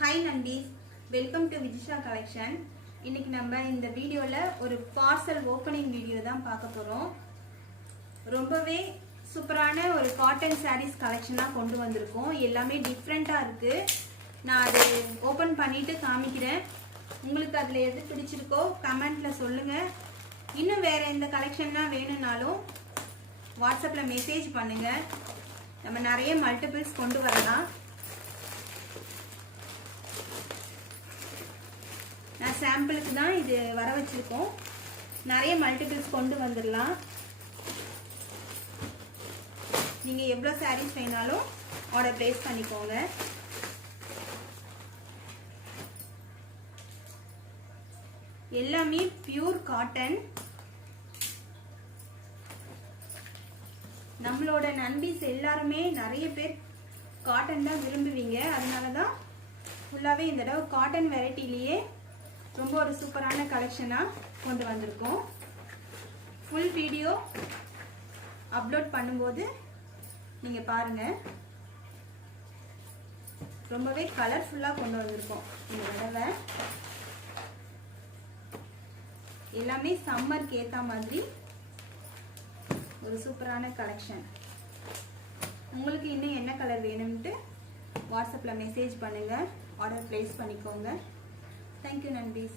Hi நண்பீஸ், welcome to Vijisha collection. இன்னைக்கு நம்ம இந்த வீடியோவில் ஒரு பார்சல் ஓப்பனிங் வீடியோ தான் பார்க்க போகிறோம். ரொம்பவே சூப்பரான ஒரு காட்டன் சாரீஸ் கலெக்ஷனாக கொண்டு வந்திருக்கோம். எல்லாமே டிஃப்ரெண்ட்டாக இருக்குது. நான் அது ஓப்பன் பண்ணிவிட்டு காமிக்கிறேன். உங்களுக்கு அதில் எது பிடிச்சிருக்கோ கமெண்ட்டில் சொல்லுங்கள். இன்னும் வேறு எந்த கலெக்ஷன்லாம் வேணும்னாலும் வாட்ஸ்அப்பில் மெசேஜ் பண்ணுங்கள். நம்ம நிறைய மல்டிபிள்ஸ் கொண்டு வரலாம். நான் சாம்பிளுக்கு தான் இது வர வச்சிருக்கோம். நிறைய மல்டிபிள்ஸ் கொண்டு வந்துடலாம். நீங்கள் எவ்வளோ சாரீஸ் வேணாலும் ஆர்டர் பிளேஸ் பண்ணிக்கோங்க. எல்லாமே பியூர் காட்டன். நம்மளோட நண்பீஸ் எல்லாருமே நிறைய பேர் காட்டன் தான் விரும்புவீங்க. அதனால தான் ஃபுல்லாகவே இந்த தடவை காட்டன் வெரைட்டிலேயே ரொம்ப ஒரு சூப்பரான கலெக்ஷனாக கொண்டு வந்திருக்கோம். ஃபுல் வீடியோ அப்லோட் பண்ணும்போது நீங்கள் பாருங்கள். ரொம்பவே கலர்ஃபுல்லாக கொண்டு வந்திருக்கோம் இந்த தடவை. எல்லாமே சம்மருக்கு ஏற்ற மாதிரி ஒரு சூப்பரான கலெக்ஷன். உங்களுக்கு இன்னும் என்ன கலர் வேணும்ட்டு வாட்ஸ்அப்பில் மெசேஜ் பண்ணுங்கள். ஆர்டர் பிளேஸ் பண்ணிக்கோங்க. Thank you, Nandis.